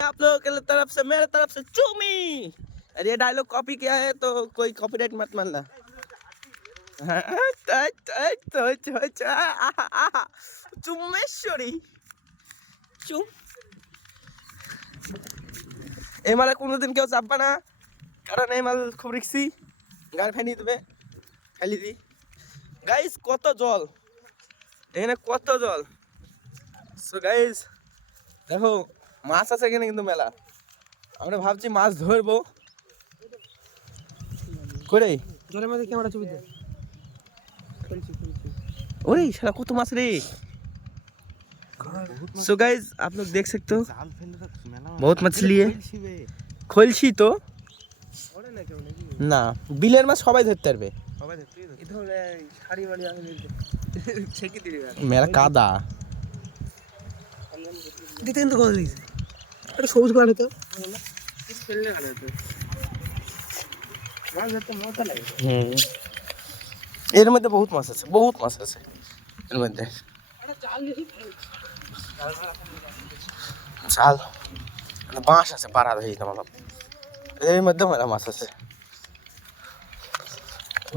आप लोगों के तरफ से मेरे तरफ से चूमी। अरे ये डायलॉग कॉपी किया है तो कोई कॉपीराइट मत मानना। চুম্মেশ্বরী চুম এই মালে কোনোদিন কেউ চাপবে না, কারণ এই মাল খুব রিক্সি, গাড়ি ফেলে দেবে, ফেলে দি। গাইস কত জল এখানে, কত জল। সো গাইস দেখো মাছ আছে এখানে কিন্তু মেলা। আমরা ভাবছি মাছ ধরবো করে জলের মধ্যে ক্যামেরা ছবি দে। ओरे साला कत माछ रे। सो गाइस आप लोग देख सकते हो बहुत मछली है। खोलছি তো না, বিলের মাছ সবাই ধরতে পারবে। মেলা কাদা দিতে কিন্তু কত দিয়েছে, এটা সবুজ কালার তো এর মধ্যে বহুত মাছ আছে, বহুত মাছ আছে এর মধ্যে। জাল বাঁশ আছে, পাড়া ধরে মতলব এর মধ্যে মেলা মাছ আছে।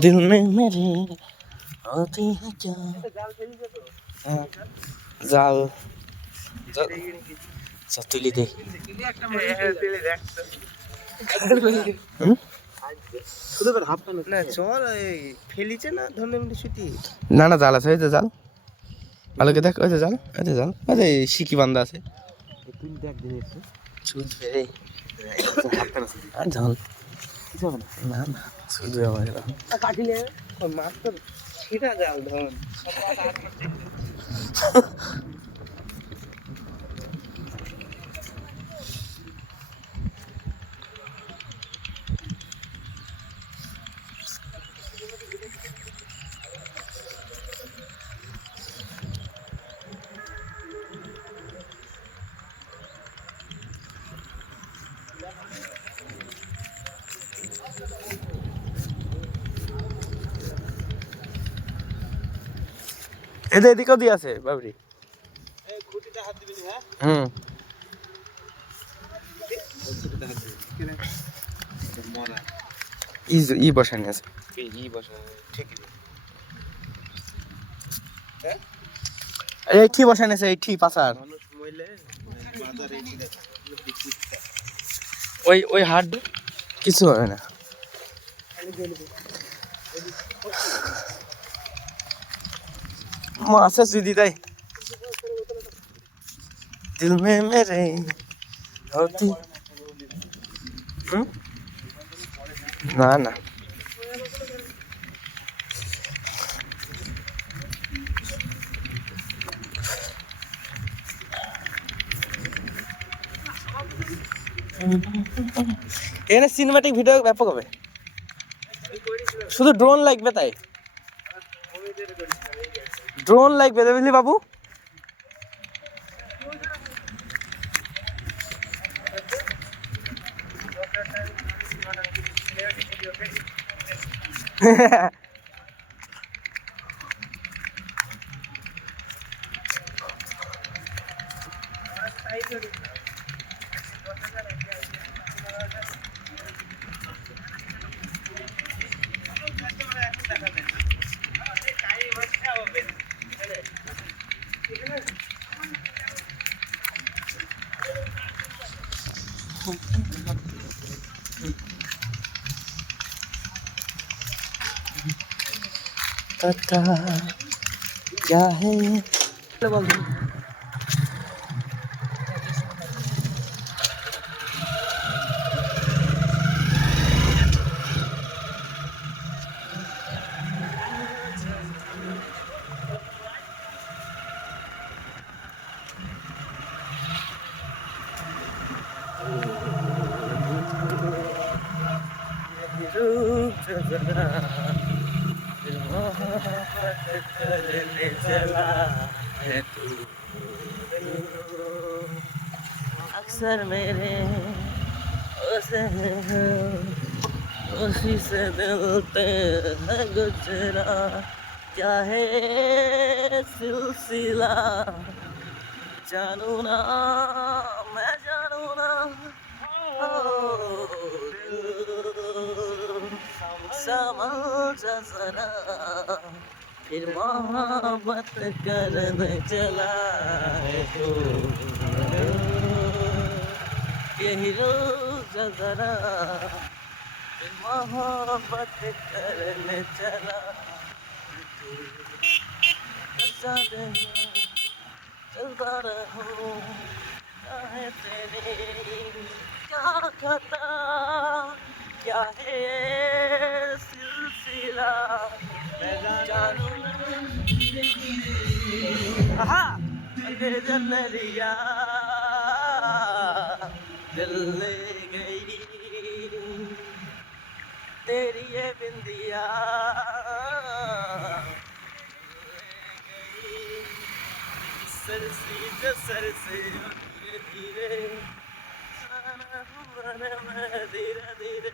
দিল মে মেরে होती है जान। জাল তুলি দে। না না জাল আছে, ওই যে জাল ভালোকে দেখ, ওই যে জাল, ওই যে জাল, ওই যে শিকি বান্ধা আছে। আর জাল না না শুধু আমার মাছ তো ছিটা জাল ধর। এদিকেও দিয়ে আছে বাবরি। হুম ই বসানি আছে, এই ঠি বসানি আছে, এই ঠি পাচার ওই ওই হাট কিছু হবে না। মাছে যদি তাই দিল মে মেরে होती। না না এখানে সিনেমাটিক ভিডিও ব্যাপক হবে, শুধু ড্রোন লাগবে, তাই ড্রোন লাগবে বুঝলি বাবু। पता क्या है अक्सर मेरे उसी से मिलते हैं गुजरा, क्या है सिलसिला जानू ना, मैं जानू ना। जरा फिर मोहब्बत करने चला है तो यही रोज जरा फिर मोहब्बत करने चला चलता रहूं चाहे तेरे क्या खता क्या है ये सिलसिला जानू आहा अरे जन्नरिया दिल ले गई तेरी ये बिंदिया सर से धीरे धीरे धीरे धीरे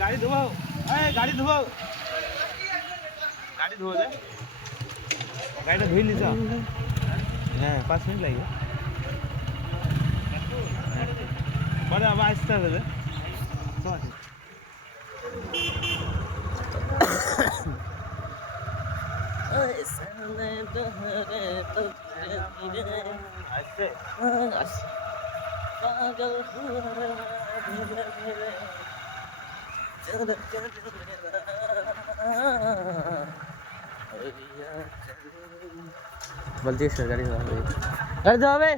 गाड़ी धोओ गाड़ी धोओ गाड़ी धो दे गाड़ी धोई लीजा হ্যাঁ 5 মিনিট লাগবে পরে আবার আসতে হবে পাগল বলছি গাড়ি গাড়ি হবে